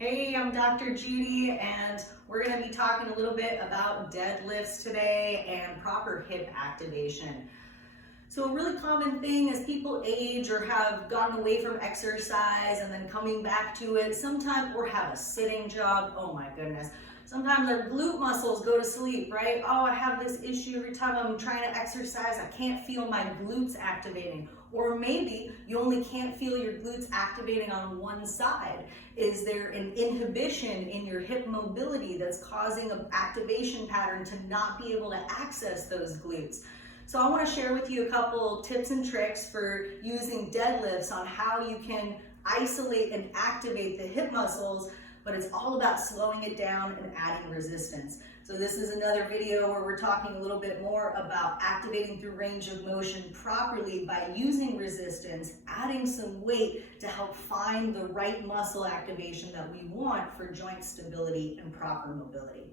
Hey, I'm Dr. Judy, and we're going to be talking a little bit about deadlifts today and proper hip activation. So a really common thing as people age or have gotten away from exercise and then coming back to it, sometimes, or have a sitting job, oh my goodness. Sometimes their glute muscles go to sleep, right? Oh, I have this issue every time I'm trying to exercise, I can't feel my glutes activating. Or maybe you only can't feel your glutes activating on one side. Is there an inhibition in your hip mobility that's causing an activation pattern to not be able to access those glutes? So I want to share with you a couple tips and tricks for using deadlifts on how you can isolate and activate the hip muscles, but it's all about slowing it down and adding resistance. So this is another video where we're talking a little bit more about activating through range of motion properly by using resistance, adding some weight to help find the right muscle activation that we want for joint stability and proper mobility.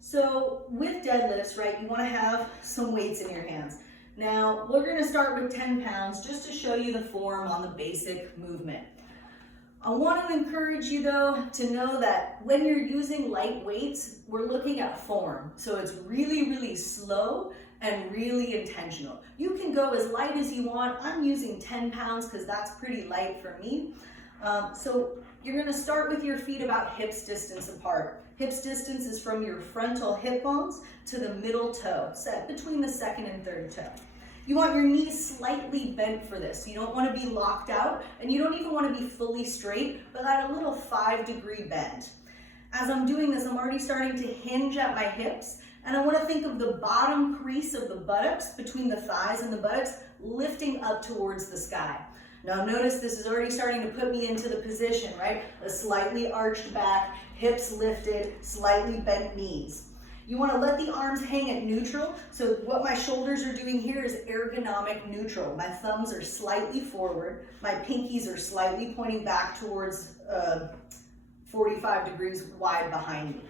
So with deadlifts, right, you want to have some weights in your hands. Now, we're going to start with 10 pounds just to show you the form on the basic movement. I want to encourage you though to know that when you're using light weights, we're looking at form. So it's really, really slow and really intentional. You can go as light as you want. I'm using 10 pounds because that's pretty light for me. So you're going to start with your feet about hips distance apart. Hips distance is from your frontal hip bones to the middle toe, set between the second and third toe. You want your knees slightly bent for this. You don't want to be locked out, and you don't even want to be fully straight, but at a little 5-degree bend. As I'm doing this, I'm already starting to hinge at my hips, and I want to think of the bottom crease of the buttocks, between the thighs and the buttocks, lifting up towards the sky. Now notice this is already starting to put me into the position, right? A slightly arched back, hips lifted, slightly bent knees. You want to let the arms hang at neutral. So what my shoulders are doing here is ergonomic neutral. My thumbs are slightly forward. My pinkies are slightly pointing back towards 45 degrees wide behind me,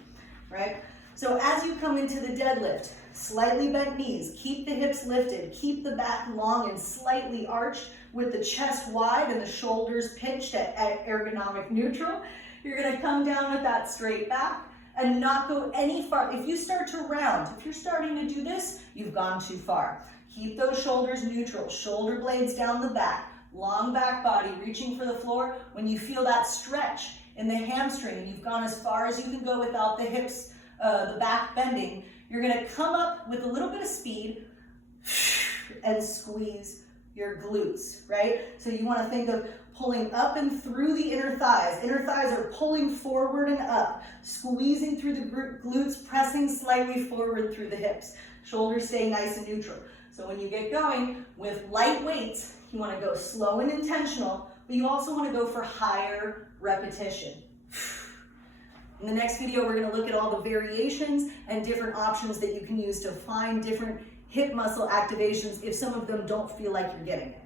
right? So as you come into the deadlift, slightly bent knees, keep the hips lifted, keep the back long and slightly arched with the chest wide and the shoulders pinched at ergonomic neutral. You're going to come down with that straight back and not go any far. If you start to round, if you're starting to do this, you've gone too far. Keep those shoulders neutral, shoulder blades down the back, long back body, reaching for the floor. When you feel that stretch in the hamstring, you've gone as far as you can go without the hips, the back bending, you're gonna come up with a little bit of speed and squeeze your glutes, right? So you wanna think of pulling up and through the inner thighs. Inner thighs are pulling forward and up, squeezing through the glutes, pressing slightly forward through the hips. Shoulders stay nice and neutral. So when you get going with light weights, you want to go slow and intentional, but you also want to go for higher repetition. In the next video, we're going to look at all the variations and different options that you can use to find different hip muscle activations if some of them don't feel like you're getting it.